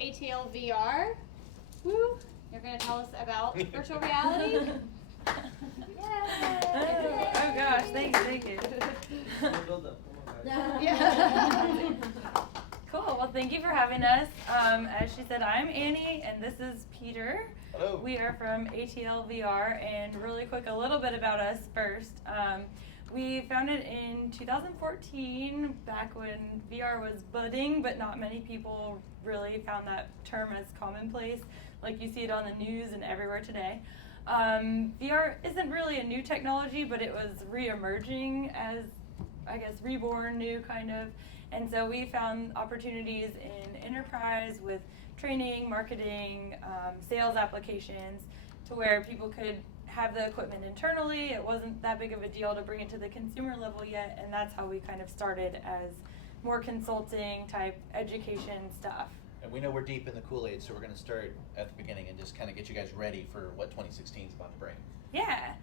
ATLvr. Woo! You're going to tell us about virtual reality? Oh gosh, thank you. Yeah. Cool, well thank you for having us. As she said, I'm Annie and this is Peter. Hello. We are from ATLvr, and really quick, a little bit about us first. We founded in 2014, back when VR was budding, but not many people really found that term as commonplace, like you see it on the news and everywhere today. VR isn't really a new technology, but it was re-emerging as, I guess, reborn, new kind of. And so we found opportunities in enterprise with training, marketing, sales applications, to where people could have the equipment internally. It wasn't that big of a deal to bring it to the consumer level yet, and that's how we kind of started as more consulting type education stuff. And we know we're deep in the Kool-Aid, so we're going to start at the beginning and just kind of get you guys ready for what 2016 is about to bring. Yeah.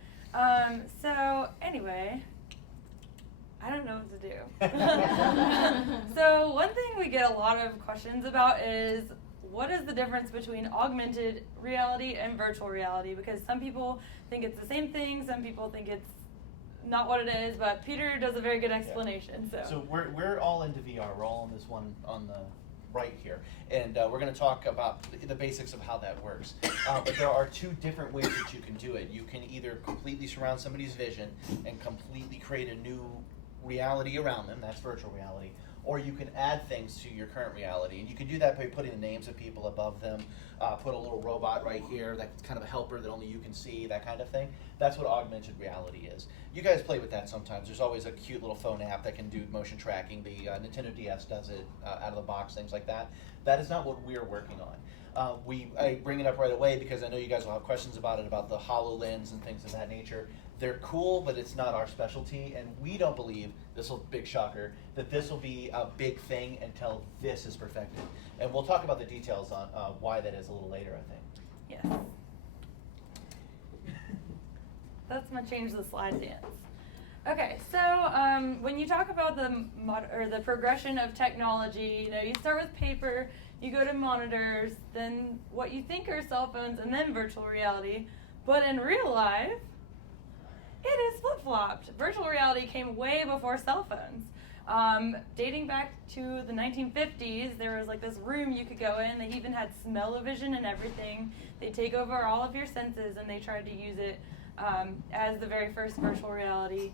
So anyway, I don't know what to do. So one thing we get a lot of questions about is, what is the difference between augmented reality and virtual reality? Because some people think it's the same thing, some people think it's not what it is, but Peter does a very good explanation. Yeah. So we're all into VR. We're all on this one on the right here, and we're going to talk about the basics of how that works. But there are two different ways that you can do it. You can either completely surround somebody's vision and completely create a new reality around them. That's virtual reality. Or you can add things to your current reality, and you can do that by putting the names of people above them, put a little robot right here, that's kind of a helper that only you can see, that kind of thing. That's what augmented reality is. You guys play with that sometimes. There's always a cute little phone app that can do motion tracking. The Nintendo DS does it out of the box, things like that. That is not what we're working on. I bring it up right away because I know you guys will have questions about it, about the HoloLens and things of that nature. They're cool, but it's not our specialty, and we don't believe, this will big shocker, that this will be a big thing until this is perfected. And we'll talk about the details on why that is a little later, I think. Yes. That's gonna change the slide dance. Okay, so when you talk about the progression of technology, you start with paper, you go to monitors, then what you think are cell phones, and then virtual reality. But in real life, it is flip-flopped. Virtual reality came way before cell phones. Dating back to the 1950s, there was like this room you could go in. They even had smell-o-vision and everything. They take over all of your senses, and they tried to use it as the very first virtual reality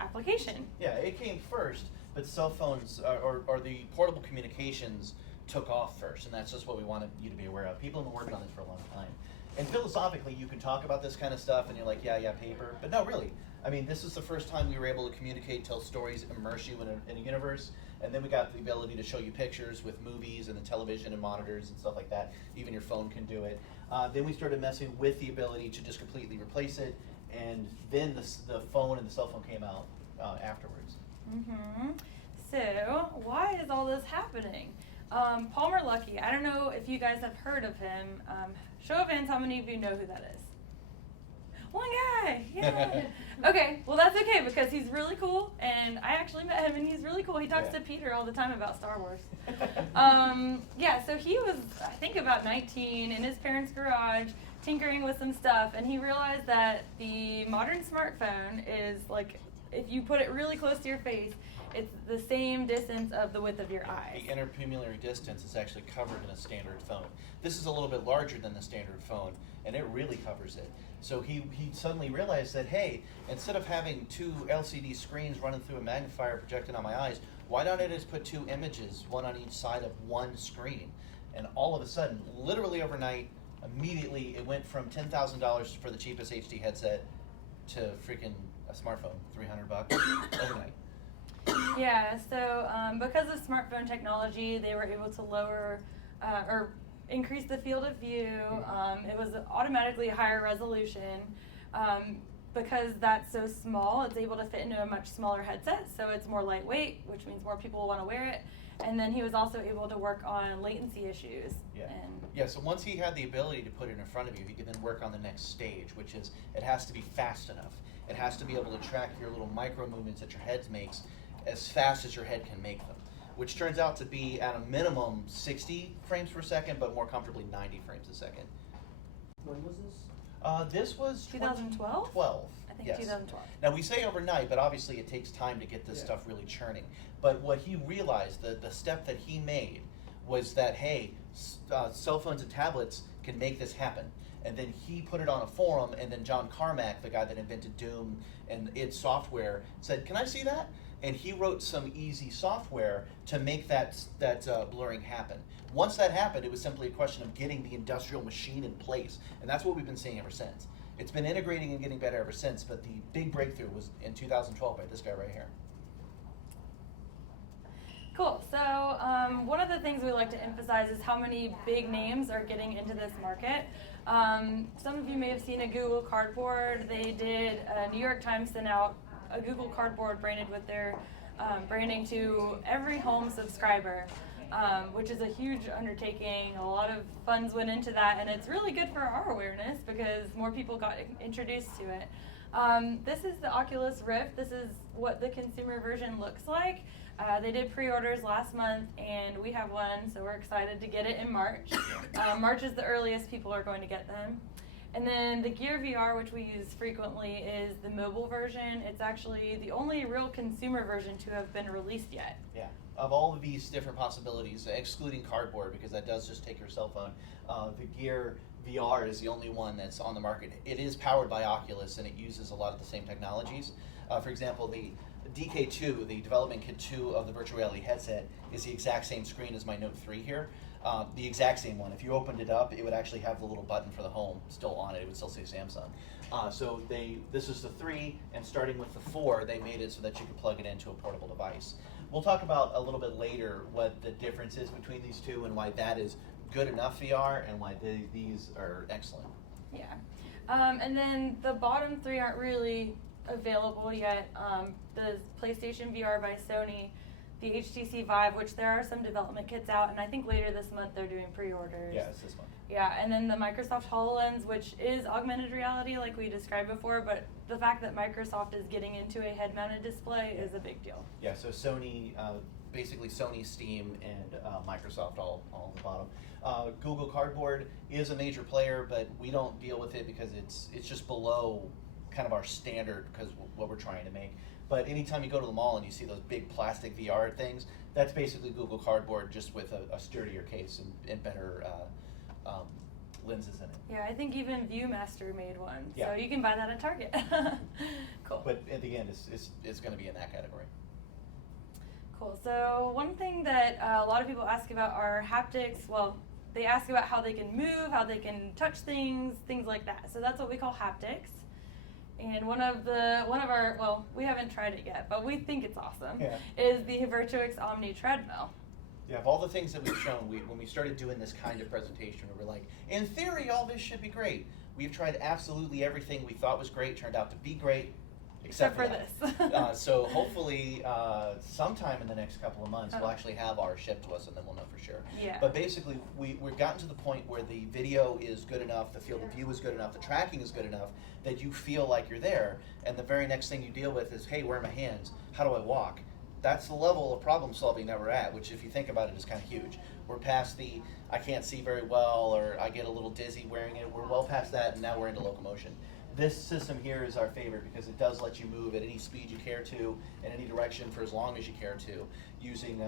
application. Yeah, it came first, but cell phones or the portable communications took off first, and that's just what we wanted you to be aware of. People have been working on this for a long time. And philosophically, you can talk about this kind of stuff, and you're like, yeah, paper. But no, really. I mean, this is the first time we were able to communicate, tell stories, immerse you in a universe. And then we got the ability to show you pictures with movies and the television and monitors and stuff like that. Even your phone can do it. Then we started messing with the ability to just completely replace it. And then the phone and the cell phone came out afterwards. Mm-hmm. So, why is all this happening? Palmer Luckey, I don't know if you guys have heard of him. Show of hands, how many of you know who that is? One guy, yeah. Okay, well that's okay because he's really cool, and I actually met him, and he's really cool. He talks to Peter all the time about Star Wars. Yeah, so he was, I think, about 19 in his parents' garage, tinkering with some stuff, and he realized that the modern smartphone is like, if you put it really close to your face, it's the same distance of the width of your eyes. The interpupillary distance is actually covered in a standard phone. This is a little bit larger than the standard phone, and it really covers it. So he suddenly realized that, hey, instead of having two LCD screens running through a magnifier projected on my eyes, why don't I just put two images, one on each side of one screen? And all of a sudden, literally overnight, immediately it went from $10,000 for the cheapest HD headset to freaking a smartphone, $300 overnight. Yeah, so because of smartphone technology, they were able to lower or increase the field of view. It was automatically a higher resolution. Because that's so small, it's able to fit into a much smaller headset, so it's more lightweight, which means more people will want to wear it. And then he was also able to work on latency issues. Yeah, so once he had the ability to put it in front of you, he could then work on the next stage, which is it has to be fast enough. It has to be able to track your little micro movements that your head makes as fast as your head can make them. which turns out to be at a minimum 60 frames per second, but more comfortably 90 frames a second. When was this? This was 2012? 12. I think Yes. 2012. Now we say overnight, but obviously it takes time to get this stuff really churning. But what he realized, the step that he made, was that, hey, cell phones and tablets can make this happen. And then he put it on a forum, and then John Carmack, the guy that invented Doom and id Software, said, can I see that? And he wrote some easy software to make that blurring happen. Once that happened, it was simply a question of getting the industrial machine in place. And that's what we've been seeing ever since. It's been integrating and getting better ever since, but the big breakthrough was in 2012 by this guy right here. Cool. So one of the things we like to emphasize is how many big names are getting into this market. Some of you may have seen a Google Cardboard. They did, New York Times sent out a Google Cardboard branded with their branding to every home subscriber, which is a huge undertaking. A lot of funds went into that, and it's really good for our awareness because more people got introduced to it. This is the Oculus Rift. This is what the consumer version looks like. They did pre-orders last month, and we have one, so we're excited to get it in March. March is the earliest people are going to get them. And then the Gear VR, which we use frequently, is the mobile version. It's actually the only real consumer version to have been released yet. Yeah. Of all of these different possibilities, excluding Cardboard, because that does just take your cell phone, the Gear VR is the only one that's on the market. It is powered by Oculus, and it uses a lot of the same technologies. For example, the DK2, the development kit 2 of the virtual reality headset, is the exact same screen as my Note 3 here. The exact same one. If you opened it up, it would actually have the little button for the home still on it. It would still say Samsung. So this is the 3, and starting with the 4, they made it so that you could plug it into a portable device. We'll talk about a little bit later what the difference is between these two and why that is good enough VR and why these are excellent. Yeah. And then the bottom 3 aren't really available yet. The PlayStation VR by Sony, the HTC Vive, which there are some development kits out, and I think later this month they're doing pre-orders. Yeah, it's this one. Yeah, and then the Microsoft HoloLens, which is augmented reality like we described before, but the fact that Microsoft is getting into a head-mounted display is a big deal. Yeah, so Sony, basically Sony, Steam, and Microsoft all on the bottom. Google Cardboard is a major player, but we don't deal with it because it's just below kind of our standard because what we're trying to make. But anytime you go to the mall and you see those big plastic VR things, that's basically Google Cardboard just with a sturdier case and better lenses in it. Yeah, I think even ViewMaster made one, Yeah. so you can buy that at Target. Cool. But at the end, it's going to be in that category. Cool. So one thing that a lot of people ask about are haptics. Well, they ask about how they can move, how they can touch things like that. So that's what we call haptics. And one of our, well, we haven't tried it yet, but we think it's awesome, is the Virtuix Omni treadmill. Yeah, of all the things that we've shown, when we started doing this kind of presentation, we were like, in theory, all this should be great. We've tried absolutely everything we thought was great, turned out to be great, except for this. So hopefully, sometime in the next couple of months, we'll actually have ours shipped to us, and then we'll know for sure. Yeah. But basically, we've gotten to the point where the video is good enough, the field of view is good enough, the tracking is good enough, that you feel like you're there, and the very next thing you deal with is, hey, where are my hands? How do I walk? That's the level of problem solving that we're at, which if you think about it is kind of huge. We're past the, I can't see very well, or I get a little dizzy wearing it. We're well past that, and now we're into locomotion. This system here is our favorite because it does let you move at any speed you care to, in any direction for as long as you care to, using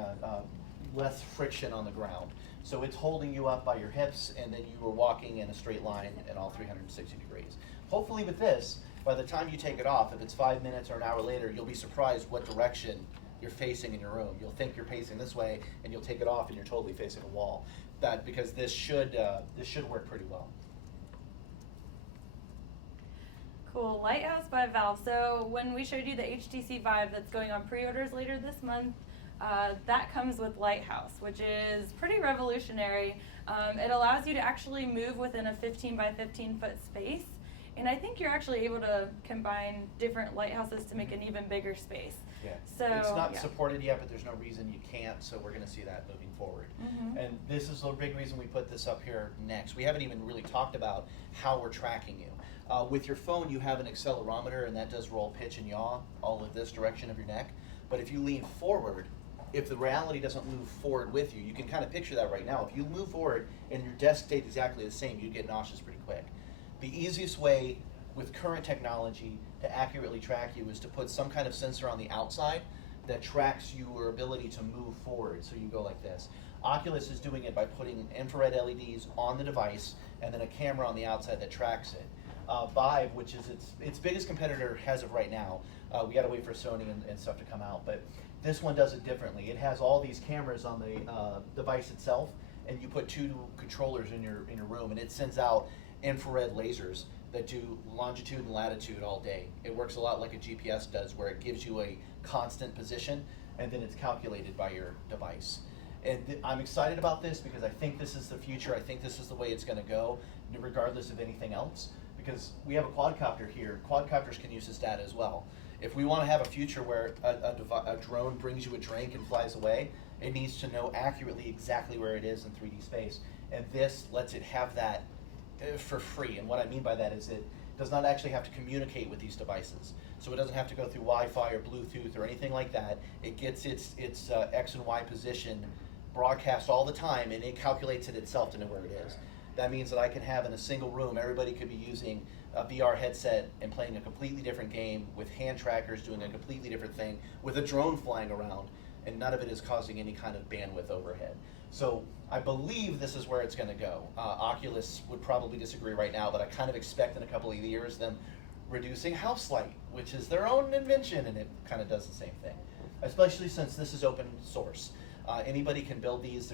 less friction on the ground. So it's holding you up by your hips, and then you are walking in a straight line in all 360 degrees. Hopefully with this, by the time you take it off, if it's 5 minutes or an hour later, you'll be surprised what direction you're facing in your room. You'll think you're pacing this way, and you'll take it off, and you're totally facing a wall. Because this should work pretty well. Cool. Lighthouse by Valve. So when we showed you the HTC Vive that's going on pre-orders later this month, that comes with Lighthouse, which is pretty revolutionary. It allows you to actually move within a 15 by 15 foot space. And I think you're actually able to combine different lighthouses to make an even bigger space. Yeah. So it's not supported yet, but there's no reason you can't, so we're going to see that moving forward. And this is the big reason we put this up here next. We haven't even really talked about how we're tracking you. With your phone, you have an accelerometer, and that does roll, pitch, and yaw all of this direction of your neck. But if you lean forward, if the reality doesn't move forward with you, you can kind of picture that right now. If you move forward and your desk stayed exactly the same, you'd get nauseous pretty quick. The easiest way with current technology to accurately track you is to put some kind of sensor on the outside that tracks your ability to move forward. So you go like this. Oculus is doing it by putting infrared LEDs on the device and then a camera on the outside that tracks it. Vive, which is its biggest competitor as of right now, we gotta wait for Sony and stuff to come out, but this one does it differently. It has all these cameras on the device itself, and you put 2 controllers in your room, and it sends out infrared lasers that do longitude and latitude all day. It works a lot like a GPS does, where it gives you a constant position, and then it's calculated by your device. And I'm excited about this because I think this is the future. I think this is the way it's going to go, regardless of anything else. Because we have a quadcopter here. Quadcopters can use this data as well. If we want to have a future where a drone brings you a drink and flies away, it needs to know accurately exactly where it is in 3D space. And this lets it have that for free. And what I mean by that is it does not actually have to communicate with these devices. So it doesn't have to go through Wi-Fi or Bluetooth or anything like that. It gets its X and Y position broadcast all the time, and it calculates it itself to know where it is. That means that I can have in a single room, everybody could be using a VR headset and playing a completely different game with hand trackers doing a completely different thing with a drone flying around, and none of it is causing any kind of bandwidth overhead. So I believe this is where it's going to go. Oculus would probably disagree right now, but I kind of expect in a couple of years them reducing house light, which is their own invention, and it kind of does the same thing, especially since this is open source. Anybody can build these.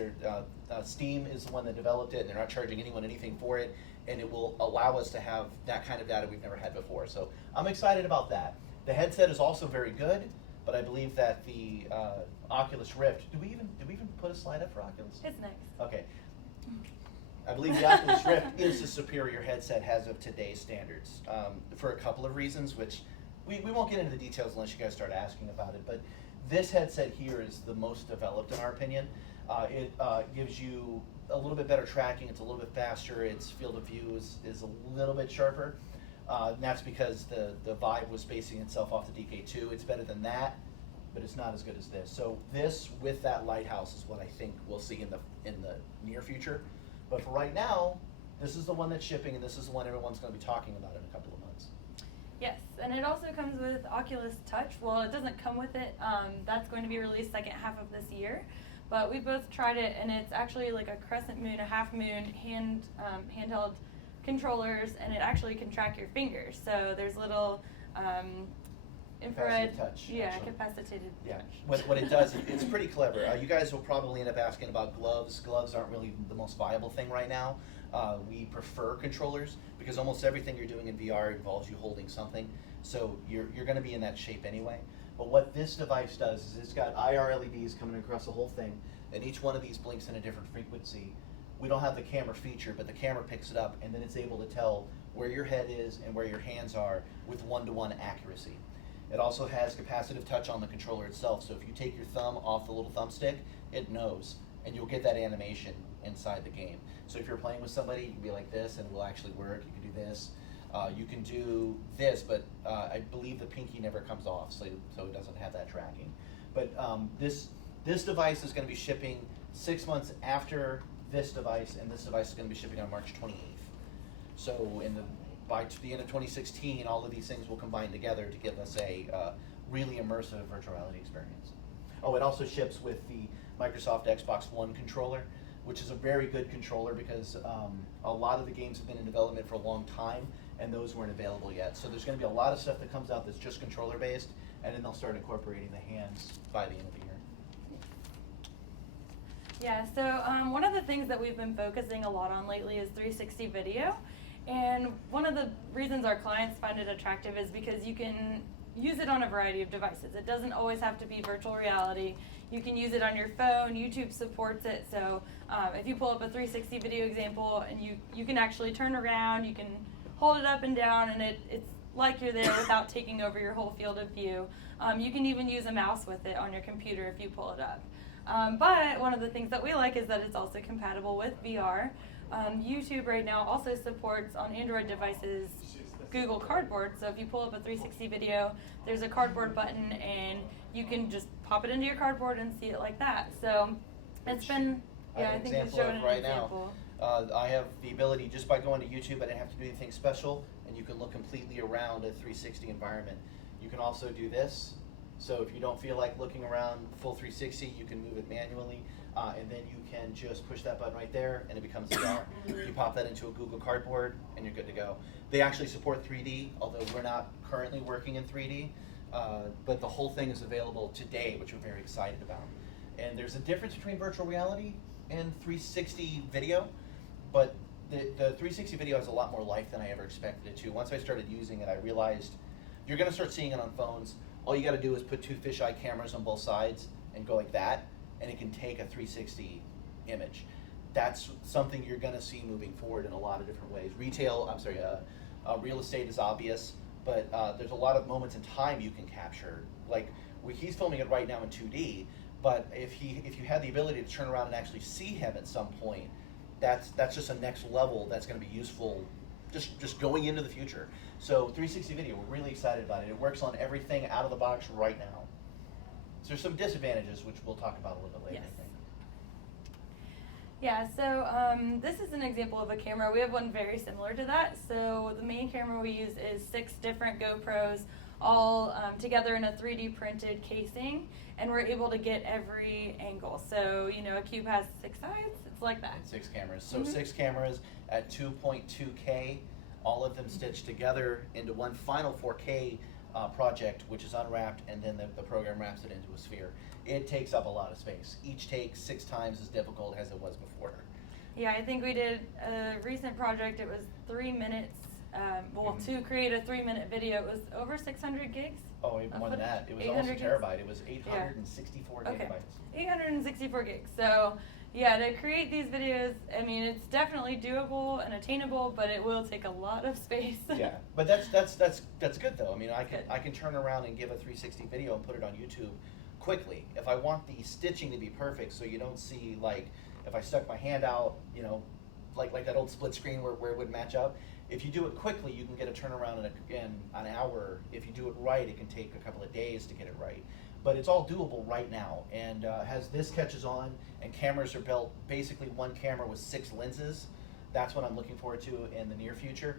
Steam is the one that developed it, and they're not charging anyone anything for it, and it will allow us to have that kind of data we've never had before. So I'm excited about that. The headset is also very good, but I believe that the Oculus Rift, did we even put a slide up for Oculus? It's next. Okay. I believe the Oculus Rift is the superior headset as of today's standards, for a couple of reasons, which we won't get into the details unless you guys start asking about it, but this headset here is the most developed in our opinion. It gives you a little bit better tracking, it's a little bit faster, its field of view is a little bit sharper. And that's because the Vive was basing itself off the DK2. It's better than that, but it's not as good as this. So this with that Lighthouse is what I think we'll see in the near future. But for right now, this is the one that's shipping, and this is the one everyone's going to be talking about in a couple of months. Yes, and it also comes with Oculus Touch. Well, it doesn't come with it. That's going to be released second half of this year. But we both tried it, and it's actually like a crescent moon, a half moon, handheld controllers, and it actually can track your fingers. So there's little infrared, Capacitive touch, yeah, actually. capacitated Yeah, touch. what it does, it's pretty clever. You guys will probably end up asking about gloves. Gloves aren't really the most viable thing right now. We prefer controllers because almost everything you're doing in VR involves you holding something. So you're going to be in that shape anyway. But what this device does is it's got IR LEDs coming across the whole thing, and each one of these blinks in a different frequency. We don't have the camera feature, but the camera picks it up, and then it's able to tell where your head is and where your hands are with one-to-one accuracy. It also has capacitive touch on the controller itself, so if you take your thumb off the little thumbstick, it knows, and you'll get that animation inside the game. So if you're playing with somebody, you can be like this, and it will actually work. You can do this. You can do this, but I believe the pinky never comes off, so it doesn't have that tracking. But this device is going to be shipping 6 months after this device, and this device is going to be shipping on March 28th. So by the end of 2016, all of these things will combine together to give us a really immersive virtual reality experience. Oh, it also ships with the Microsoft Xbox One controller, which is a very good controller because a lot of the games have been in development for a long time, and those weren't available yet. So there's going to be a lot of stuff that comes out that's just controller based, and then they'll start incorporating the hands by the end of the year. Yeah, so one of the things that we've been focusing a lot on lately is 360 video. And one of the reasons our clients find it attractive is because you can use it on a variety of devices. It doesn't always have to be virtual reality. You can use it on your phone. YouTube supports it. So if you pull up a 360 video example and you can actually turn around, you can hold it up and down, and it's like you're there without taking over your whole field of view. You can even use a mouse with it on your computer if you pull it up. But one of the things that we like is that it's also compatible with VR. YouTube right now also supports on Android devices Google Cardboard. So if you pull up a 360 video, there's a cardboard button, and you can just pop it into your cardboard and see it like that. So it's been, yeah, I think it's showing an right example. now. I have the ability, just by going to YouTube, I didn't have to do anything special, and you can look completely around a 360 environment. You can also do this. So if you don't feel like looking around full 360, you can move it manually, and then you can just push that button right there, and it becomes VR. You pop that into a Google Cardboard, and you're good to go. They actually support 3D, although we're not currently working in 3D, but the whole thing is available today, which we're very excited about. And there's a difference between virtual reality and 360 video, but the 360 video has a lot more life than I ever expected it to. Once I started using it, I realized you're going to start seeing it on phones. All you got to do is put two fisheye cameras on both sides and go like that, and it can take a 360 image. That's something you're going to see moving forward in a lot of different ways. Real estate is obvious, but there's a lot of moments in time you can capture. Like he's filming it right now in 2D, but if you had the ability to turn around and actually see him at some point, that's just a next level that's going to be useful just going into the future. So 360 video, we're really excited about it. It works on everything out of the box right now. So there's some disadvantages, which we'll talk about a little bit later, Yes. I think. Yeah, so this is an example of a camera. We have one very similar to that. So the main camera we use is 6 different GoPros all together in a 3D printed casing, and we're able to get every angle. So, you know, a cube has 6 sides, it's like that. And 6 cameras. So 6 cameras at 2.2K, all of them stitched together into one final 4K project, which is unwrapped, and then the program wraps it into a sphere. It takes up a lot of space. Each take 6 times as difficult as it was before. Yeah, I think we did a recent project. It was 3 minutes. To create a 3-minute video, it was over 600 gigs. Oh, even more than that. It was almost a terabyte. It was 864 gigabytes. 864 gigs. So, yeah, to create these videos, I mean, it's definitely doable and attainable, but it will take a lot of space. Yeah, but that's good though. I mean, I can turn around and give a 360 video and put it on YouTube quickly. If I want the stitching to be perfect, so you don't see, like, if I stuck my hand out, you know, like that old split screen where it would match up. If you do it quickly, you can get a turnaround in an hour. If you do it right, it can take a couple of days to get it right. But it's all doable right now. And as this catches on and cameras are built, basically one camera with 6 lenses, that's what I'm looking forward to in the near future.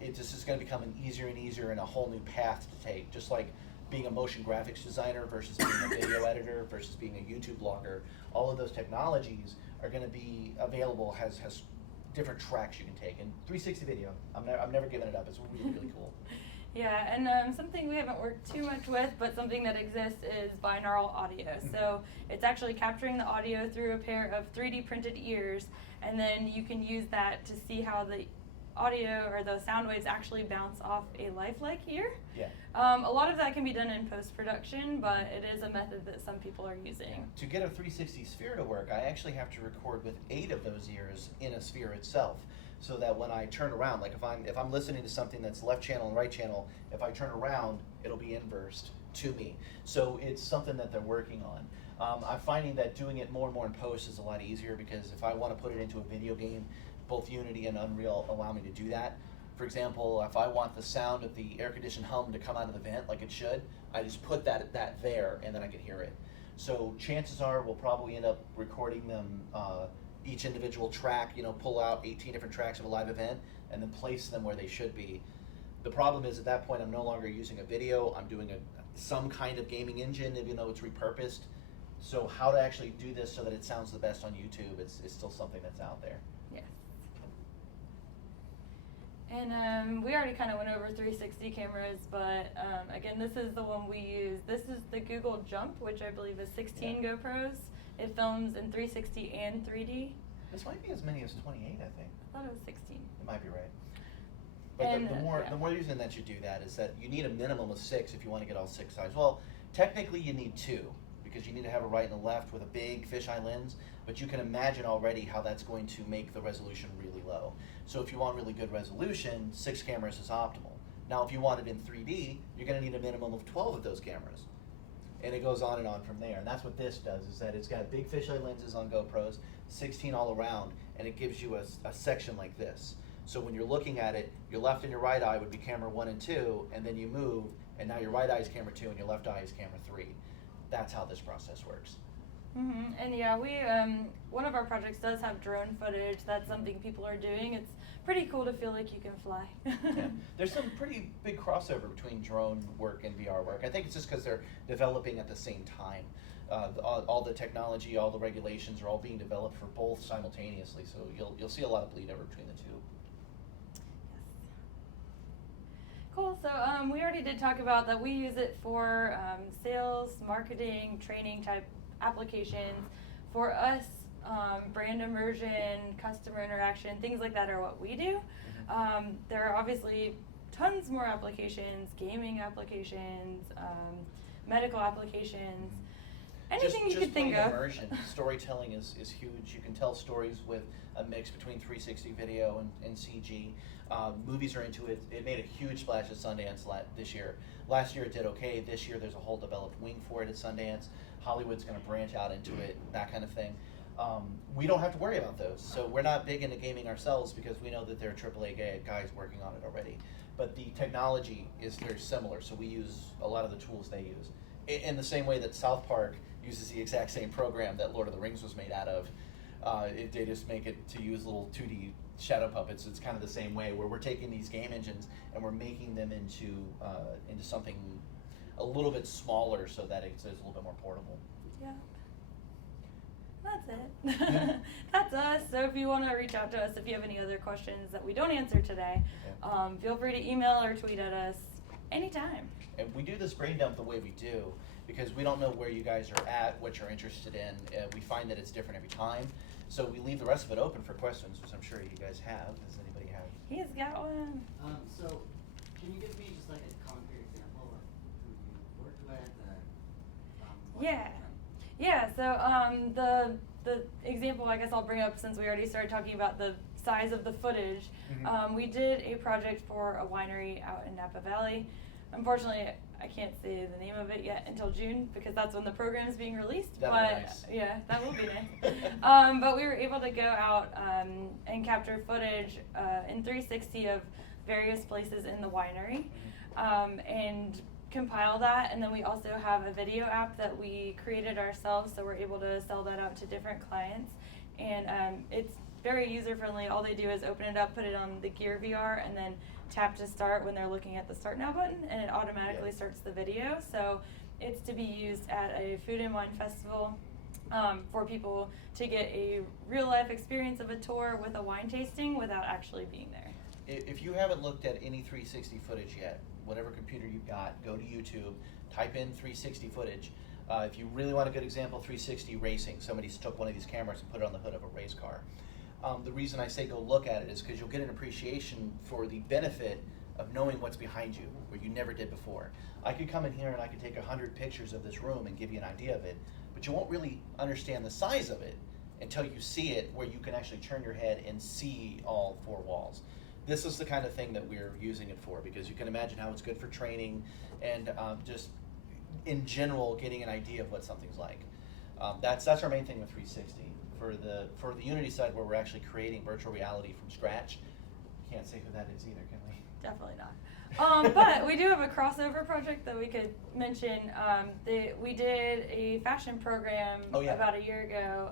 It just is going to become easier and easier and a whole new path to take. Just like being a motion graphics designer versus being a video editor versus being a YouTube blogger, all of those technologies are going to be available, has different tracks you can take. And 360 video, I'm never giving it up. It's really, really cool. Yeah, and something we haven't worked too much with, but something that exists is binaural audio. So it's actually capturing the audio through a pair of 3D printed ears, and then you can use that to see how the audio or the sound waves actually bounce off a lifelike ear. Yeah. A lot of that can be done in post-production, but it is a method that some people are using. Yeah. To get a 360 sphere to work, I actually have to record with 8 of those ears in a sphere itself, so that when I turn around, like if I'm listening to something that's left channel and right channel, if I turn around, it'll be inversed to me. So it's something that they're working on. I'm finding that doing it more and more in post is a lot easier, because if I want to put it into a video game, both Unity and Unreal allow me to do that. For example, if I want the sound of the air-conditioned hum to come out of the vent like it should, I just put that there, and then I can hear it. So chances are we'll probably end up recording them, each individual track, you know, pull out 18 different tracks of a live event and then place them where they should be. The problem is, at that point, I'm no longer using a video. I'm doing some kind of gaming engine, even though it's repurposed. So how to actually do this so that it sounds the best on YouTube is still something that's out there. Yes. And we already kind of went over 360 cameras, but again, this is the one we use. This is the Google Jump, which I believe is 16 GoPros. It films in 360 and 3D. This might be as many as 28, I think. I thought it was 16. It might be right. But And, the more reason that you do that is that you need a minimum of 6 if you want to get all 6 sides. Well, technically you need 2, because you need to have a right and a left with a big fisheye lens, but you can imagine already how that's going to make the resolution really low. So if you want really good resolution, 6 cameras is optimal. Now if you want it in 3D, you're going to need a minimum of 12 of those cameras. And it goes on and on from there. And that's what this does, is that it's got big fisheye lenses on GoPros, 16 all around, and it gives you a section like this. So when you're looking at it, your left and your right eye would be camera 1 and 2, and then you move, and now your right eye is camera 2 and your left eye is camera 3. That's how this process works. And yeah, we one of our projects does have drone footage. That's something people are doing. It's pretty cool to feel like you can fly. Yeah. There's some pretty big crossover between drone work and VR work. I think it's just because they're developing at the same time. All the technology, all the regulations are all being developed for both simultaneously. So you'll see a lot of bleed over between the two. Cool. So we already did talk about that. We use it for sales, marketing, training type applications. For us, brand immersion, customer interaction, things like that are what we do. There are obviously tons more applications, gaming applications, medical applications, anything you could think of. Immersion, storytelling is huge. You can tell stories with a mix between 360 video and CG. Movies are into it. It made a huge splash at Sundance this year. Last year it did okay. This year there's a whole developed wing for it at Sundance. Hollywood's going to branch out into it, that kind of thing. We don't have to worry about those. So we're not big into gaming ourselves because we know that there are AAA guys working on it already. But the technology is very similar, so we use a lot of the tools they use. In the same way that South Park uses the exact same program that Lord of the Rings was made out of. They just make it to use little 2D shadow puppets. It's kind of the same way where we're taking these game engines and we're making them into something a little bit smaller so that it's a little bit more portable. Yeah. That's it. That's us. So if you want to reach out to us, if you have any other questions that we don't answer today, feel free to email or tweet at us anytime. And we do this brain dump the way we do because we don't know where you guys are at, what you're interested in. We find that it's different every time. So we leave the rest of it open for questions, which I'm sure you guys have. Does anybody have? He's got one. So, can you give me just like a concrete example of who you worked with? Yeah. Yeah, so the example I guess I'll bring up since we already started talking about the size of the footage. We did a project for a winery out in Napa Valley. Unfortunately, I can't say the name of it yet until June because that's when the program is being released. That'll be nice. Yeah, that will be nice. But we were able to go out and capture footage in 360 of various places in the winery and compile that. And then we also have a video app that we created ourselves, so we're able to sell that out to different clients. And it's very user friendly. All they do is open it up, put it on the Gear VR, and then tap to start when they're looking at the Start Now button, and it automatically starts the video. So it's to be used at a food and wine festival for people to get a real life experience of a tour with a wine tasting without actually being there. If you haven't looked at any 360 footage yet, whatever computer you've got, go to YouTube, type in 360 footage. If you really want a good example, 360 racing. Somebody took one of these cameras and put it on the hood of a race car. The reason I say go look at it is because you'll get an appreciation for the benefit of knowing what's behind you, where you never did before. I could come in here and I could take 100 pictures of this room and give you an idea of it, but you won't really understand the size of it until you see it, where you can actually turn your head and see all 4 walls. This is the kind of thing that we're using it for, because you can imagine how it's good for training and just in general getting an idea of what something's like. That's our main thing with 360. For the Unity side, where we're actually creating virtual reality from scratch, can't say who that is either, can we? Definitely not. But we do have a crossover project that we could mention. We did a fashion program about a year ago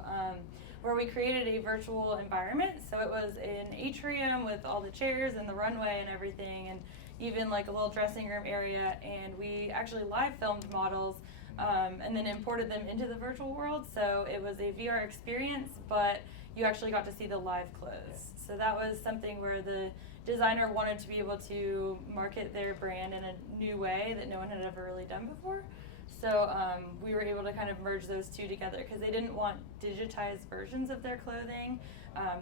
where we created a virtual environment. So it was an atrium with all the chairs and the runway and everything, and even like a little dressing room area. And we actually live filmed models and then imported them into the virtual world. So it was a VR experience, but you actually got to see the live clothes. So that was something where the designer wanted to be able to market their brand in a new way that no one had ever really done before. So we were able to kind of merge those two together because they didn't want digitized versions of their clothing.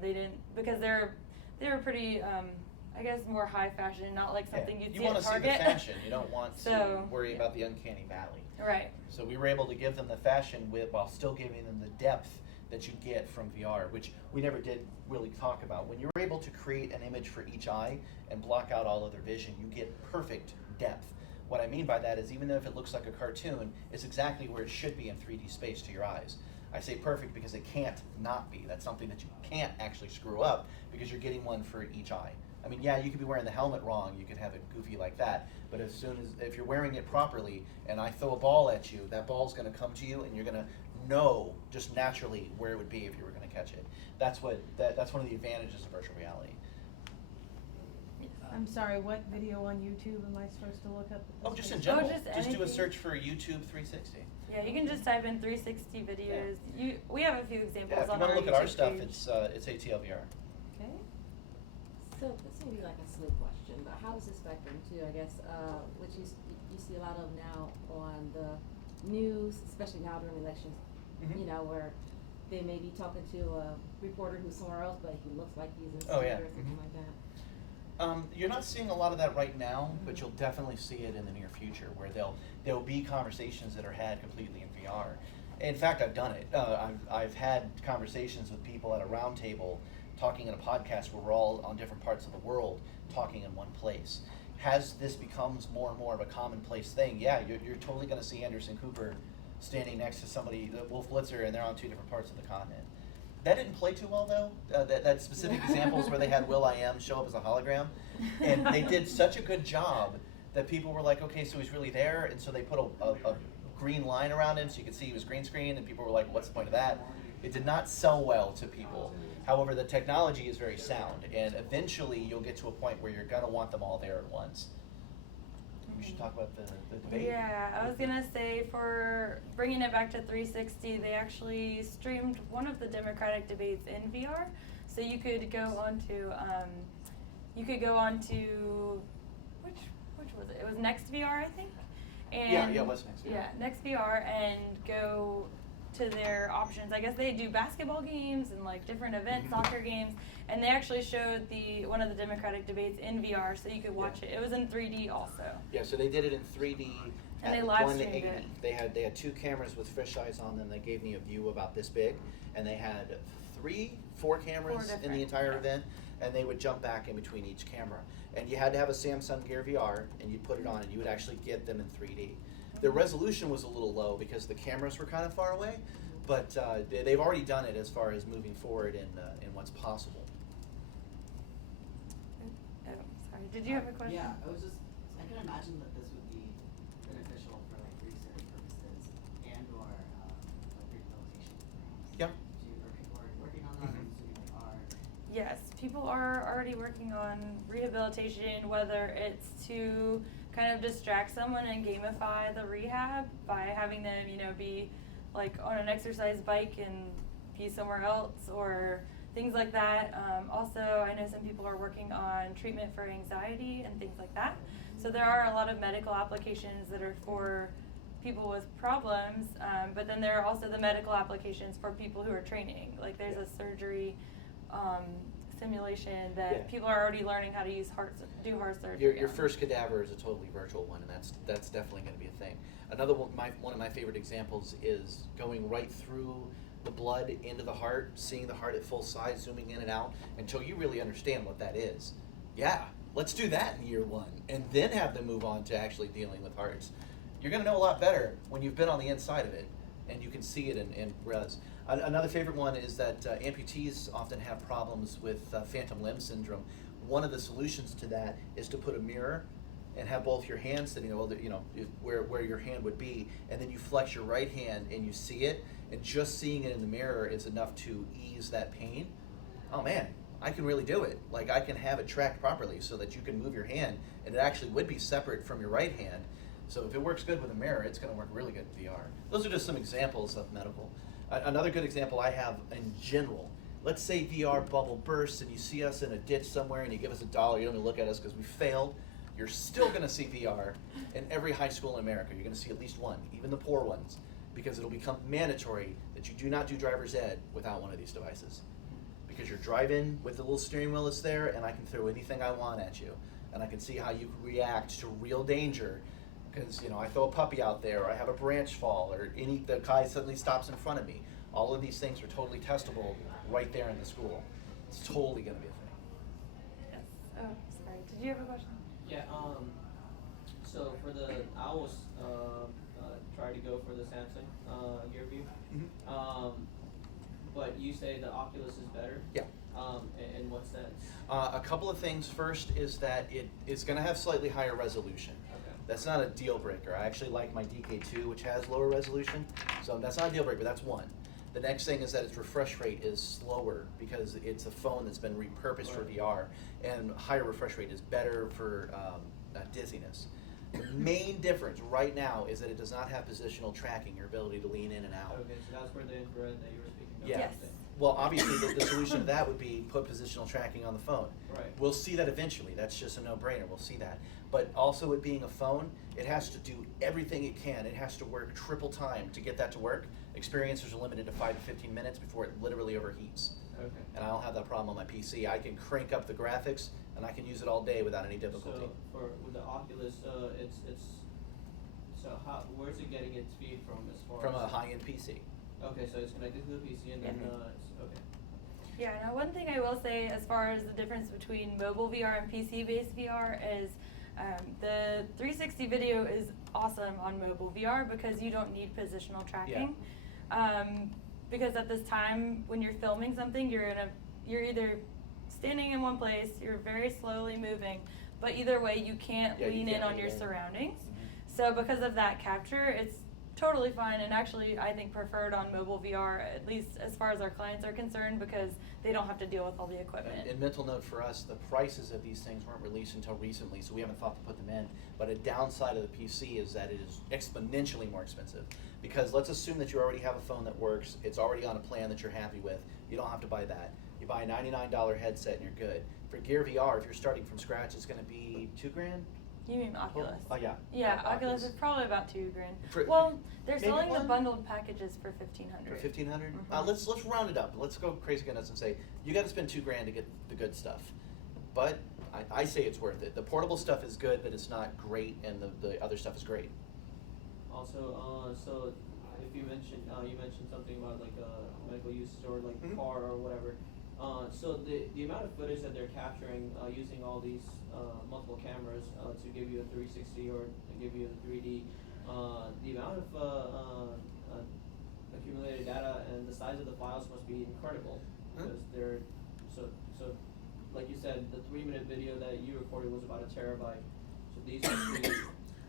They didn't, because they were pretty, I guess, more high fashion, not like something you'd see at Target. You want to see the fashion. You don't want to worry about the uncanny valley. Right. So we were able to give them the fashion while still giving them the depth that you get from VR, which we never did really talk about. When you're able to create an image for each eye and block out all other vision, you get perfect depth. What I mean by that is even if it looks like a cartoon, it's exactly where it should be in 3D space to your eyes. I say perfect because it can't not be. That's something that you can't actually screw up because you're getting one for each eye. I mean, yeah, you could be wearing the helmet wrong, you could have it goofy like that, but if you're wearing it properly and I throw a ball at you, that ball's gonna come to you and you're gonna know just naturally where it would be if you were gonna catch it. That's one of the advantages of virtual reality. I'm sorry, what video on YouTube am I supposed to look up? Oh, just in general. just Just do a anything. search for YouTube 360. Yeah, you can just type in 360 videos. We have a few examples Yeah, if you on want our to look at our YouTube stuff, page. it's ATLvr. Okay. So this may be like a silly question, but how does this factor into, I guess, which you see a lot of now on the news, especially now during elections, Mhm. you know, where they may be talking to a reporter who's somewhere else, but he looks like he's in Oh, Syria yeah. or something Mhm. like that. You're not seeing a lot of that right now, but you'll definitely see it in the near future, where there'll be conversations that are had completely in VR. In fact, I've done it. I've had conversations with people at a round table, talking in a podcast where we're all on different parts of the world, talking in one place. As this becomes more and more of a commonplace thing, yeah, you're totally going to see Anderson Cooper standing next to somebody, Wolf Blitzer, and they're on two different parts of the continent. That didn't play too well though. That specific examples where they had Will.i.am show up as a hologram, and they did such a good job that people were like, okay, so he's really there, and so they put a green line around him so you could see he was green screen, and people were like, what's the point of that? It did not sell well to people. However, the technology is very sound, and eventually you'll get to a point where you're gonna want them all there at once. We should talk about the debate. Yeah, I was gonna say, for bringing it back to 360, they actually streamed one of the Democratic debates in VR, so you could go onto which was it? It was Next VR, I think. And Yeah, it was Next VR. Yeah, Next VR, and go to their options. I guess they do basketball games and like different events, soccer games, and they actually showed one of the Democratic debates in VR, so you could watch it. It was in 3D also. Yeah, so they did it in 3D. And at they live 180. streamed it. They had two cameras with fisheyes on them. They gave me a view about this big, and they had four cameras in the different, entire yeah. event, and they would jump back in between each camera. And you had to have a Samsung Gear VR, and you'd put it on, and you would actually get them in 3D. The resolution was a little low because the cameras were kind of far away, but they've already done it as far as moving forward in what's possible. Oh, sorry. Did you have a question? Yeah, I can imagine that this would be beneficial for like research purposes and or like rehabilitation perhaps. Yep. Are people already working on that? I'm assuming they are. Yes, people are already working on rehabilitation, whether it's to kind of distract someone and gamify the rehab by having them, be like on an exercise bike and be somewhere else, or things like that. Also, I know some people are working on treatment for anxiety and things like that. So there are a lot of medical applications that are for people with problems, but then there are also the medical applications for people who are training. Like there's a surgery simulation that people are already learning how to use do heart surgery. Your first cadaver is a totally virtual one, and that's definitely going to be a thing. Another one of my favorite examples is going right through the blood into the heart, seeing the heart at full size, zooming in and out until you really understand what that is. Yeah, let's do that in year one, and then have them move on to actually dealing with hearts. You're going to know a lot better when you've been on the inside of it, and you can see it in res. Another favorite one is that amputees often have problems with phantom limb syndrome. One of the solutions to that is to put a mirror and have both your hands sitting where your hand would be, and then you flex your right hand and you see it, and just seeing it in the mirror is enough to ease that pain. Oh man, I can really do it. Like I can have it tracked properly so that you can move your hand, and it actually would be separate from your right hand. So if it works good with a mirror, it's going to work really good in VR. Those are just some examples of medical. Another good example I have in general, let's say VR bubble bursts and you see us in a ditch somewhere and you give us $1, you don't even look at us because we failed. You're still going to see VR in every high school in America. You're going to see at least one, even the poor ones, because it'll become mandatory that you do not do driver's ed without one of these devices. Because you're driving with the little steering wheel that's there, and I can throw anything I want at you, and I can see how you react to real danger. Because I throw a puppy out there, or I have a branch fall, or the guy suddenly stops in front of me. All of these things are totally testable right there in the school. It's totally going to be a thing. Yes. Oh, sorry. Did you have a question? Yeah. So for the owls, tried to go for the Samsung Gear View. Mhm. But you say the Oculus is better. Yeah. In what sense? A couple of things. First is that it is going to have slightly higher resolution. Okay. That's not a deal breaker. I actually like my DK2, which has lower resolution, so that's not a deal breaker. That's one. The next thing is that its refresh rate is slower because it's a phone that's been repurposed for VR, and higher refresh rate is better for dizziness. The main difference right now is that it does not have positional tracking, your ability to lean in and out. Okay, so that's where the infrared that you were speaking of. Yeah. Yes. Well, obviously, the solution to that would be put positional tracking on the phone. Right. We'll see that eventually. That's just a no-brainer. We'll see that. But also, it being a phone, it has to do everything it can. It has to work triple time to get that to work. Experiencers are limited to 5 to 15 minutes before it literally overheats. Okay. And I don't have that problem on my PC. I can crank up the graphics, and I can use it all day without any difficulty. So with the Oculus, where's it getting its feed from as far From as? a high-end PC. Okay, so it's connected to the PC and then okay. Yeah, now one thing I will say as far as the difference between mobile VR and PC-based VR is the 360 video is awesome on mobile VR because you don't need positional tracking. Because at this time, when you're filming something, you're either standing in one place, you're very slowly moving, but either way, you can't lean in on your surroundings. Mm-hmm. So because of that capture, it's totally fine, and actually I think preferred on mobile VR, at least as far as our clients are concerned, because they don't have to deal with all the equipment. And mental note for us, the prices of these things weren't released until recently, so we haven't thought to put them in. But a downside of the PC is that it is exponentially more expensive. Because let's assume that you already have a phone that works, it's already on a plan that you're happy with, you don't have to buy that. You buy a $99 headset and you're good. For Gear VR, if you're starting from scratch, it's gonna be $2,000? You mean Oculus? Oh, yeah. Yeah, Oculus. Oculus is probably about $2,000. For- They're maybe selling the one? bundled packages for $1,500. For $1,500? Mhm. Let's round it up. Let's go crazy again and say you got to spend $2,000 to get the good stuff. But I say it's worth it. The portable stuff is good, but it's not great, and the other stuff is great. Also, so if you mentioned something about like medical use or like Mhm. car or whatever. So the amount of footage that they're capturing using all these multiple cameras to give you a 360 or to give you a 3D, the amount of accumulated data and the size of the files must be incredible because they're so like you said, the 3-minute video that you recorded was about 1 terabyte. So these are 3.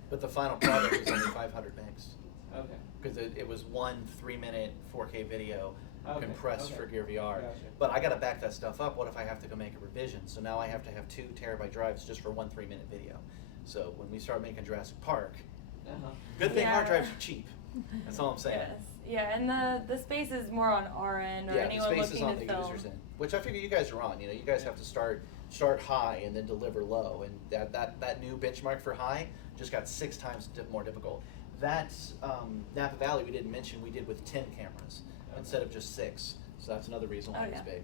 But the final product is only 500 megs. Okay. Because it was one 3-minute 4K video Okay, compressed okay. for Gear VR. Gotcha. But I got to back that stuff up. What if I have to go make a revision? So now I have to have 2 terabyte drives just for one 3-minute video. So when we start making Jurassic Park, good thing hard Yeah. drives are cheap. That's all I'm saying. Yes. Yeah, and the space is more on our end or Yeah, anyone the space looking is on to the film. user's end, which I figure you guys are on. You know, you guys have to start high and then deliver low, and that new benchmark for high just got 6 times more difficult. That's Napa Valley we didn't mention. We did with 10 cameras instead of just 6, so that's another reason why Oh, it's yeah. big.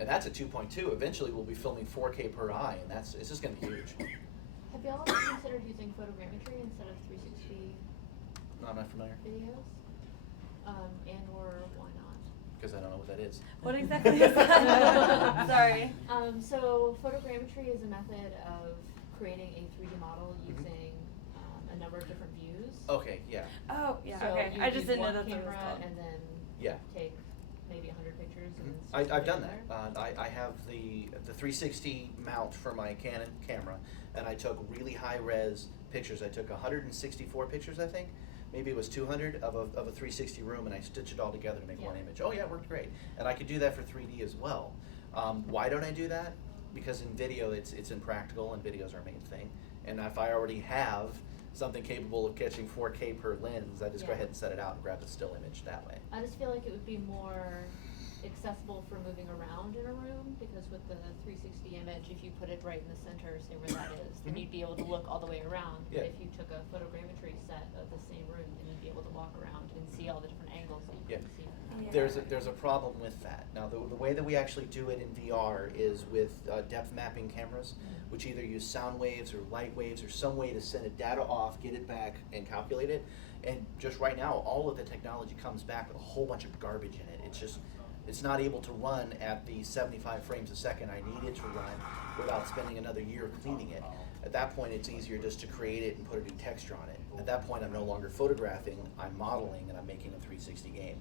And that's a 2.2. Eventually, we'll be filming 4K per eye, and it's just going to be huge. Have y'all ever considered using photogrammetry instead of 360 I'm not familiar videos? And or why not? because I don't know what that is. What exactly is that? Sorry. So photogrammetry is a method of creating a 3D model Mhm. using a number of different views. Okay, yeah, Oh, yeah, So okay. you I just use didn't know one that's what it was camera called. and then yeah. take maybe 100 pictures and then Mhm. stitch I've them done that. together. I have the 360 mount for my Canon camera, and I took really high res pictures. I took 164 pictures, I think. Maybe it was 200 of a 360 room, and I stitched it all together to make one Yeah. image. Oh yeah, it worked great. And I could do that for 3D as well. Why don't I do that? Because in video, it's impractical, and video's our main thing. And if I already have something capable of catching 4K per lens, I just go Yeah. ahead and set it out and grab a still image that way. I just feel like it would be more accessible for moving around in a room because with the 360 image, if you put it right in the center, say where that is, then Mhm. you'd be able to look all the way around. Yeah. But if you took a photogrammetry set of the same room, then you'd be able to walk around and see all the different angles that you Yeah. can see. Yeah. There's a problem with that. Now the way that we actually do it in VR is with depth mapping cameras, which either use sound waves or light waves or some way to send a data off, get it back, and calculate it. And just right now, all of the technology comes back with a whole bunch of garbage in it. It's not able to run at the 75 frames a second I need it to run without spending another year cleaning it. At that point, it's easier just to create it and put a new texture on it. At that point, I'm no longer photographing, I'm modeling, and I'm making a 360 game.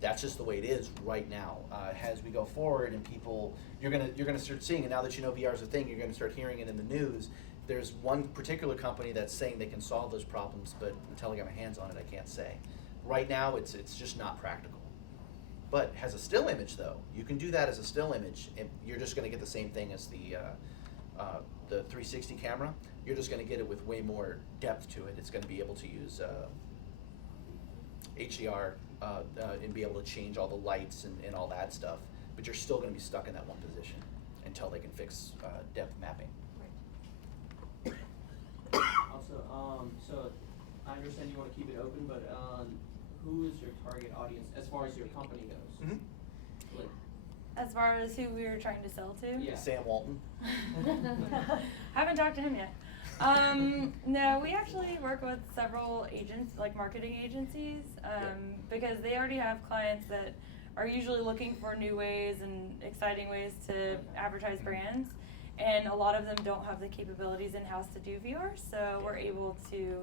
That's just the way it is right now. As we go forward, and people, you're gonna start seeing, and now that you know VR is a thing, you're gonna start hearing it in the news. There's one particular company that's saying they can solve those problems, but until I get my hands on it, I can't say. Right now, it's just not practical. But as a still image, though, you can do that as a still image, and you're just going to get the same thing as the 360 camera. You're just going to get it with way more depth to it. It's going to be able to use HDR and be able to change all the lights and all that stuff. But you're still going to be stuck in that one position until they can fix depth mapping. Also, so I understand you want to keep it open, but who is your target audience as far as your company goes? Mm-hmm. Like, As far as who we were trying to sell to? Yeah. Sam Walton. Haven't talked to him yet. No, we actually work with several agents, like marketing agencies, because they already have clients that are usually looking for new ways and exciting ways to advertise brands. And a lot of them don't have the capabilities in-house to do VR, so we're able to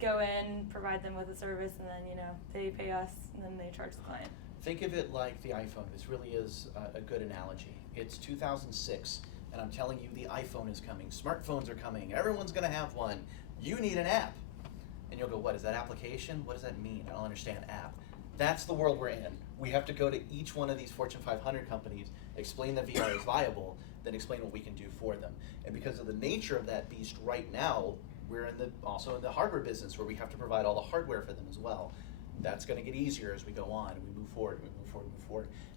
go in, provide them with a service, and then, they pay us, and then they charge the client. Think of it like the iPhone. This really is a good analogy. It's 2006, and I'm telling you the iPhone is coming. Smartphones are coming. Everyone's going to have one. You need an app. And you'll go, what is that application? What does that mean? I don't understand app. That's the world we're in. We have to go to each one of these Fortune 500 companies, explain that VR is viable, then explain what we can do for them. And because of the nature of that beast right now, we're also in the hardware business where we have to provide all the hardware for them as well. That's going to get easier as we go on and we move forward,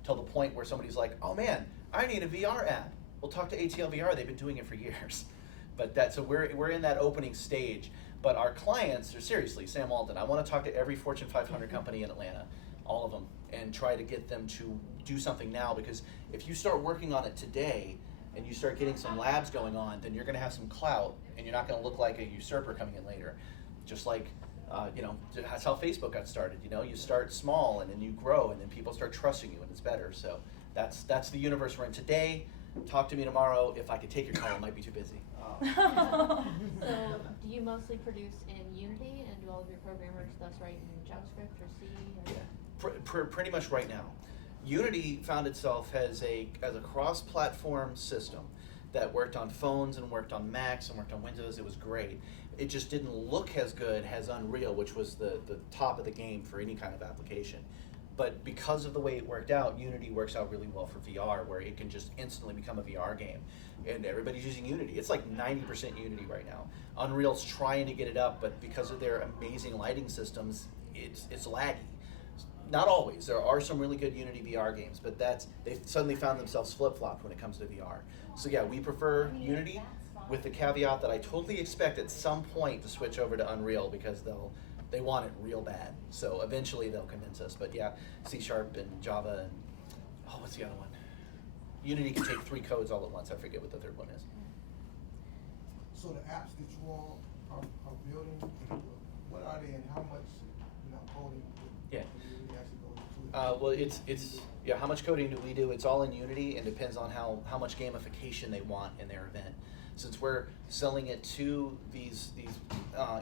till the point where somebody's like, oh man, I need a VR app. We'll talk to ATLvr. They've been doing it for years. But so we're in that opening stage. But our clients are seriously, Sam Walton, I want to talk to every Fortune 500 company in Atlanta, all of them, and try to get them to do something now, because if you start working on it today and you start getting some labs going on, then you're going to have some clout and you're not going to look like a usurper coming in later. Just like, that's how Facebook got started. You start small and then you grow and then people start trusting you and it's better. So that's the universe we're in today. Talk to me tomorrow. If I could take your call, I might be too busy. So, do you mostly produce in Unity, and do all of your programmers thus write in JavaScript or C? Or? Yeah, pretty much right now. Unity found itself as a cross-platform system that worked on phones and worked on Macs and worked on Windows. It was great. It just didn't look as good as Unreal, which was the top of the game for any kind of application. But because of the way it worked out, Unity works out really well for VR, where it can just instantly become a VR game. And everybody's using Unity. It's like 90% Unity right now. Unreal's trying to get it up, but because of their amazing lighting systems, it's laggy. Not always. There are some really good Unity VR games, but they've suddenly found themselves flip-flopped when it comes to VR. So yeah, we prefer Unity, with the caveat that I totally expect at some point to switch over to Unreal, because they want it real bad. So eventually they'll convince us. But yeah, C# and Java and, what's the other one? Unity can take 3 codes all at once. I forget what the third one is. So the apps that you all are building, what are they and how much coding Yeah. do you actually go into it? Well, it's how much coding do we do? It's all in Unity and depends on how much gamification they want in their event. Since we're selling it to these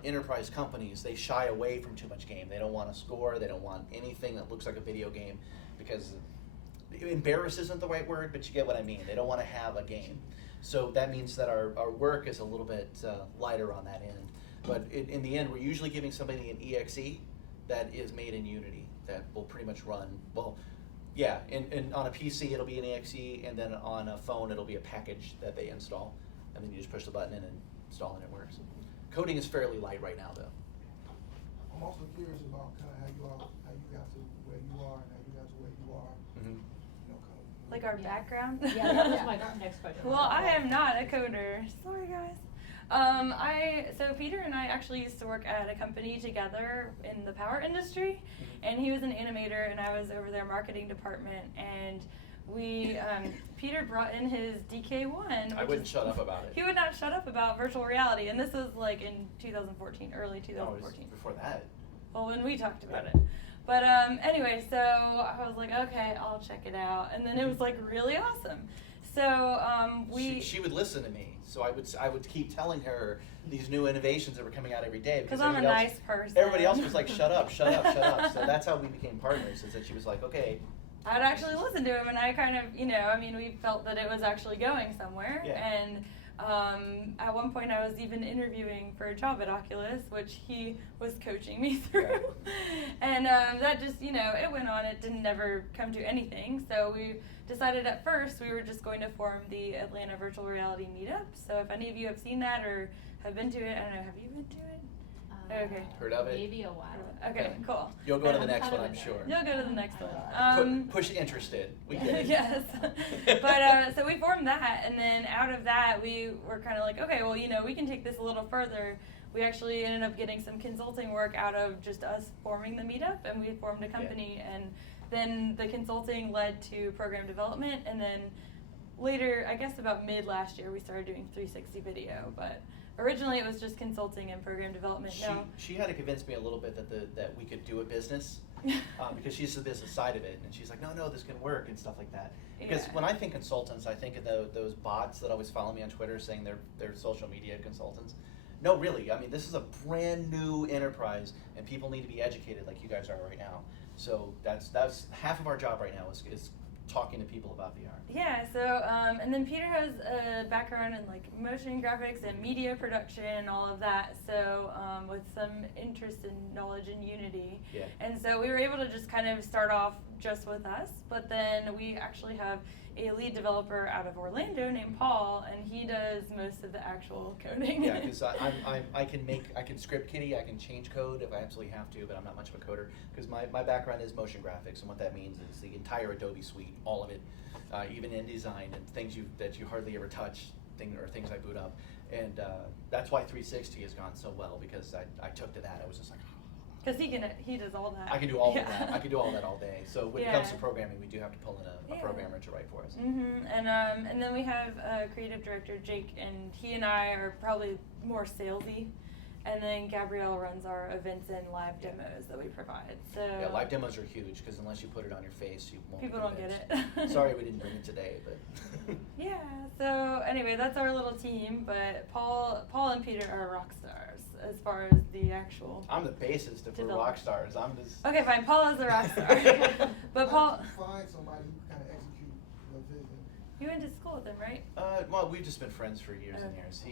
enterprise companies, they shy away from too much game. They don't want a score. They don't want anything that looks like a video game, because embarrass isn't the right word, but you get what I mean. They don't want to have a game. So that means that our work is a little bit lighter on that end. But in the end, we're usually giving somebody an EXE that is made in Unity that will pretty much run, and on a PC it'll be an EXE, and then on a phone it'll be a package that they install. And then you just push the button in and install and it works. Coding is fairly light right now though. I'm also curious about kind of how you got to where you are and how you got to where you are. Mm-hmm. Like our background? Yeah, that was my next question. Well, I am not a coder. Sorry, guys. So Peter and I actually used to work at a company together in the power industry, and he was an animator, and I was over their marketing department, and we, Peter brought in his DK1. I wouldn't shut up about it. He would not shut up about virtual reality, and this was like in 2014, early 2014. No, it was before that. Well, when we talked about it. But anyway, so I was like, okay, I'll check it out. And then it was like really awesome. So she would listen to me, so I would keep telling her these new innovations that were coming out every day. Because I'm a nice person. Everybody else was like, shut up, shut up, shut up. So that's how we became partners, is that she was like, okay. I'd actually listen to him, and I kind of, we felt that it was actually going somewhere. Yeah. And at one point I was even interviewing for a job at Oculus, which he was coaching me through. Yeah. And that just, it went on. It didn't never come to anything. So we decided at first we were just going to form the Atlanta Virtual Reality Meetup. So if any of you have seen that or have been to it, I don't know, have you been to it? Okay. Heard of it? Maybe a while. Okay, cool. You'll go to the I'm next kind one, of I'm in sure. You'll go to the next one. Push interested. We get it. Yes. But so we formed that, and then out of that, we were kind of like, okay, well, we can take this a little further. We actually ended up getting some consulting work out of just us forming the meetup, and we formed a company, and then the consulting led to program development, and then later, I guess about mid last year, we started doing 360 video, but originally it was just consulting and program development. She had to convince me a little bit that we could do a business, because she's the business side of it, and she's like, no, this can work and stuff like that. Because when I think consultants, I think of those bots that always follow me on Twitter saying they're social media consultants. No, really, this is a brand new enterprise, and people need to be educated like you guys are right now. So that's half of our job right now is talking to people about VR. Yeah, so, and then Peter has a background in like motion graphics and media production and all of that, so with some interest in knowledge in Unity. Yeah. And so we were able to just kind of start off just with us, but then we actually have a lead developer out of Orlando named Paul, and he does most of the actual coding. Yeah, because I can script kiddie, I can change code if I absolutely have to, but I'm not much of a coder, because my background is motion graphics, and what that means is the entire Adobe suite, all of it, even InDesign and things that you hardly ever touch, things I boot up, and that's why 360 has gone so well, because I took to that. I was just like, because he does all that. I can do all of that. I can do all that all day. So when it comes to programming, we do have to pull in a programmer to write for us. Mm-hmm. And then we have creative director Jake, and he and I are probably more salesy. And then Gabrielle runs our events and live demos that we provide. So yeah, live demos are huge, because unless you put it on your face, you won't. People don't get it. Sorry we didn't bring it today, but. Yeah. So anyway, that's our little team. But Paul and Peter are rock stars as far as the actual. I'm the bassist if we're rock stars. I'm just. Okay, fine. Paul is a rock star. But Paul. Find somebody who can kind of execute the vision. You went to school with him, right? Well, we've just been friends for years and years.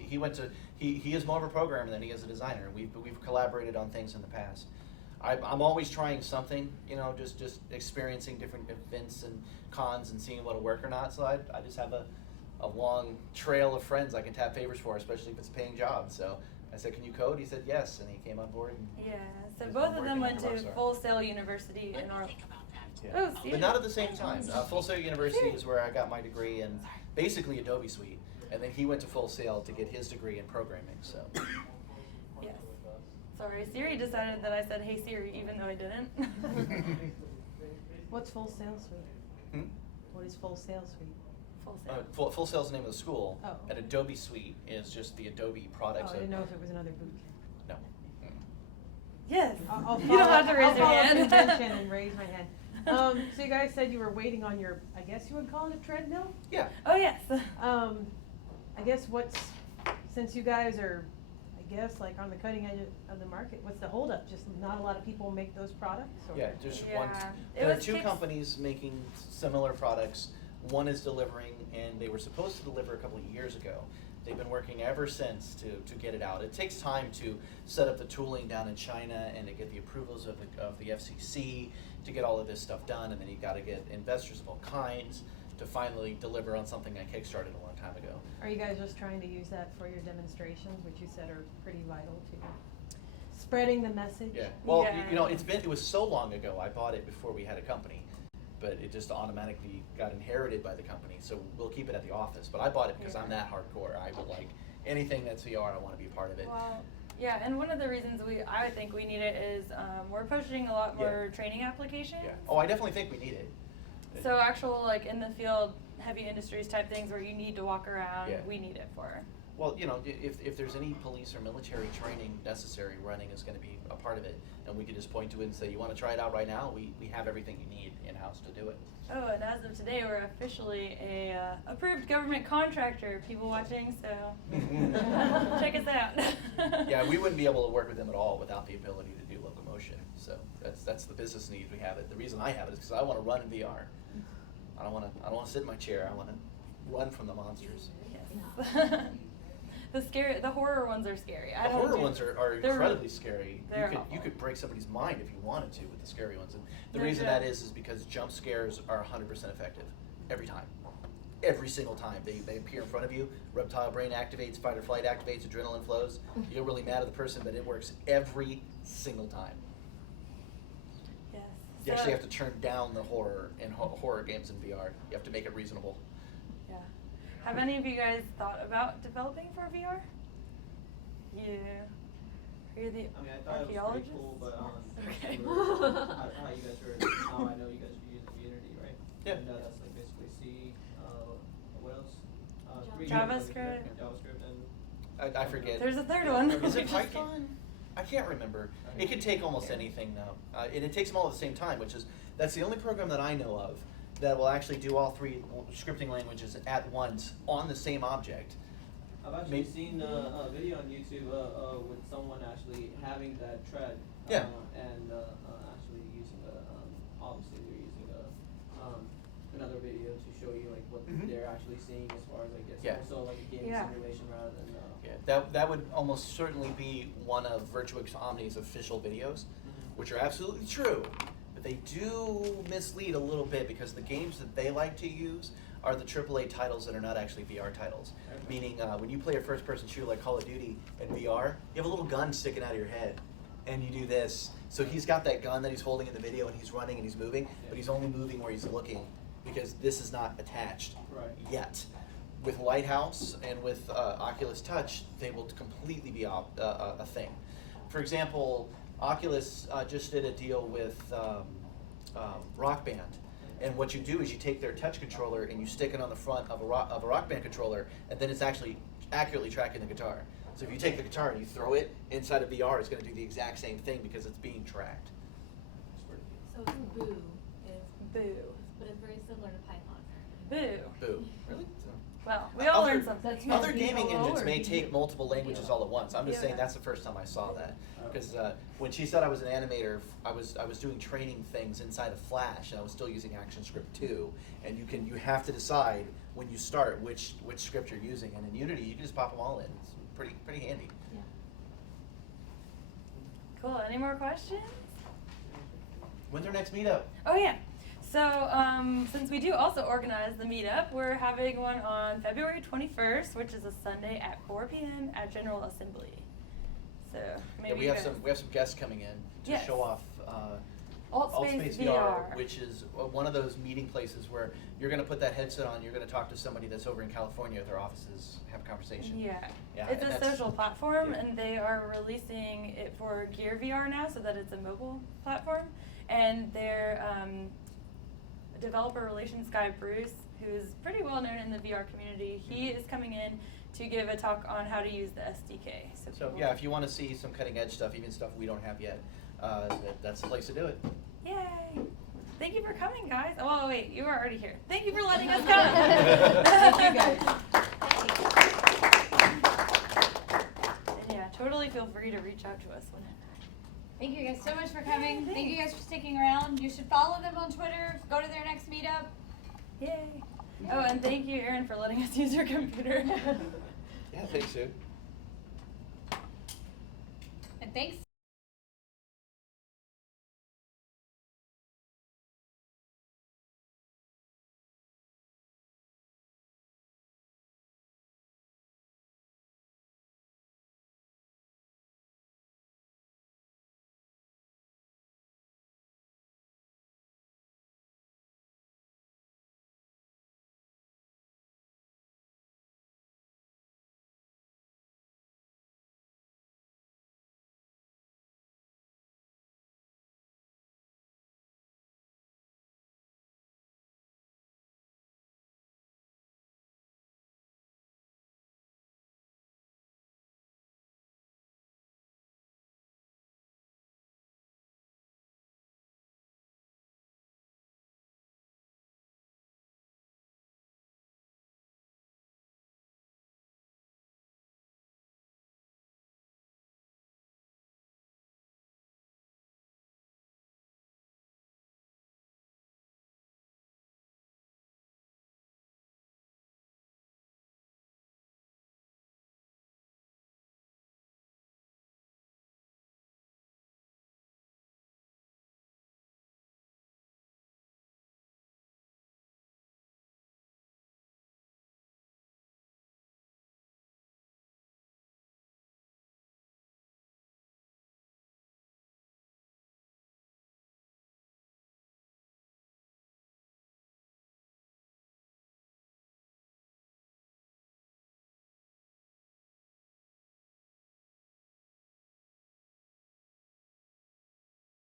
He is more of a programmer than he is a designer. We've collaborated on things in the past. I'm always trying something, just experiencing different events and cons and seeing what'll work or not. So I just have a long trail of friends I can tap favors for, especially if it's a paying job. So I said, "Can you code?" He said yes, and he came on board. Yeah. So both of them went to Full Sail University in Orlando. Yeah. But not at the same time. Full Sail University is where I got my degree in basically Adobe Suite, and then he went to Full Sail to get his degree in programming. So. Yes. Sorry, Siri decided that I said "Hey Siri" even though I didn't. What's Full Sail Suite? Hmm? What is Full Sail Suite? Full Sail. Full Sail is the name of the school, Oh. and Adobe Suite is just the Adobe products. Oh, I didn't know if it was another boot camp. No. Yes. I'll You don't have to raise your follow hand. convention and raise my hand. So you guys said you were waiting on your, I guess you would call it a treadmill? Yeah. Oh yes. I guess since you guys are, I guess, like on the cutting edge of the market, what's the holdup? Just not a lot of people make those products? Or? Yeah, just Yeah. one. There are two companies making similar products. One is delivering, and they were supposed to deliver a couple of years ago. They've been working ever since to get it out. It takes time to set up the tooling down in China and to get the approvals of the FCC to get all of this stuff done, and then you've got to get investors of all kinds to finally deliver on something that kickstarted a long time ago. Are you guys just trying to use that for your demonstrations, which you said are pretty vital to spreading the message? Yeah. Well, Yeah. it was so long ago. I bought it before we had a company, but it just automatically got inherited by the company. So we'll keep it at the office. But I bought it because I'm that hardcore. I would like anything that's VR. I want to be a part of it. Well, yeah, and one of the reasons I would think we need it is we're pushing a lot more training applications. Yeah. Oh, I definitely think we need it. So actual like in the field heavy industries type things where you need to walk around, Yeah. we need it for. Well, you know, if there's any police or military training necessary, running is going to be a part of it, and we can just point to it and say, you want to try it out right now? We have everything you need in-house to do it. Oh, and as of today, we're officially a approved government contractor. People watching, so check us out. Yeah, we wouldn't be able to work with them at all without the ability to do locomotion. So that's the business need we have it. The reason I have it is because I want to run in VR. I don't want to sit in my chair. I want to run from the monsters. Yes. The horror ones are scary. The horror ones are they're incredibly scary. they're You awful. could break somebody's mind if you wanted to with the scary ones. And the They're reason just- that is because jump scares are 100% effective every time. Every single time they appear in front of you, reptile brain activates, fight or flight activates, adrenaline flows. You get really mad at the person, but it works every single time. Yes. You actually have to turn down the horror in horror games in VR. You have to make it reasonable. Yeah. Have any of you guys thought about developing for VR? Are you the I mean, I thought it was pretty archaeologists? cool, but Okay. how you guys were, now I know you guys are using Unity, right? Yeah. And that's like basically C, what else? 3D JavaScript. JavaScript and. I forget. There's a third one. Is it Just Python? I can't remember. It could take almost anything now, and it takes them all at the same time, that's the only program that I know of that will actually do all three scripting languages at once on the same object. I've actually seen a video on YouTube with someone actually having that thread. Yeah. And actually using obviously they're using another video to show you like what they're actually seeing as far as like it's Yeah. also like a gaming Yeah. simulation rather than. Yeah, that would almost certainly be one of Virtuix Omni's official videos, which are absolutely true, but they do mislead a little bit because the games that they like to use are the AAA titles that are not actually VR titles. Okay. Meaning, when you play a first-person shooter like Call of Duty in VR, you have a little gun sticking out of your head, and you do this. So he's got that gun that he's holding in the video, and he's running and he's moving, but he's only moving where he's looking because this is not attached yet. With Lighthouse and with Oculus Touch, they will completely be a thing. For example, Oculus just did a deal with Rock Band. And what you do is you take their touch controller and you stick it on the front of a Rock Band controller, and then it's actually accurately tracking the guitar. So if you take the guitar and you throw it inside of VR, it's going to do the exact same thing because it's being tracked. So Boo is, Boo. but it's very similar to Python. Boo. Boo. Really? Well, we all Other- learned something. That's Other B gaming O O engines or may B take U? multiple languages all at once. I'm just saying Yeah. that's the first time I saw that. Because when she said I was an animator, I was doing training things inside of Flash, and I was still using ActionScript 2. And you have to decide when you start which script you're using. And in Unity, you can just pop them all in. It's pretty handy. Yeah. Cool. Any more questions? When's our next meetup? Oh yeah. So since we do also organize the meetup, we're having one on February 21st, which is a Sunday at 4 p.m. at General Assembly. So maybe Yeah, we you have guys- some guests coming in to Yes. show off Altspace VR, VR, which is one of those meeting places where you're going to put that headset on, you're going to talk to somebody that's over in California at their offices, have a conversation. Yeah. Yeah, It's and a that's- social platform, yeah. and they are releasing it for Gear VR now, so that it's a mobile platform. And their developer relations guy, Bruce, who's pretty well known in the VR community, he is coming in to give a talk on how to use the SDK. So people- yeah, if you want to see some cutting edge stuff, even stuff we don't have yet, that's the place to do it. Yay! Thank you for coming, guys. Oh wait, you are already here. Thank you for letting us come. Thank you, guys. And yeah, totally feel free to reach out to us whenever. Thank you guys so much for coming. Thank you guys for sticking around. You should follow them on Twitter. Go to their next meetup. Yay! Oh, and thank you, Erin, for letting us use your computer. Yeah, thanks, Sue. And thanks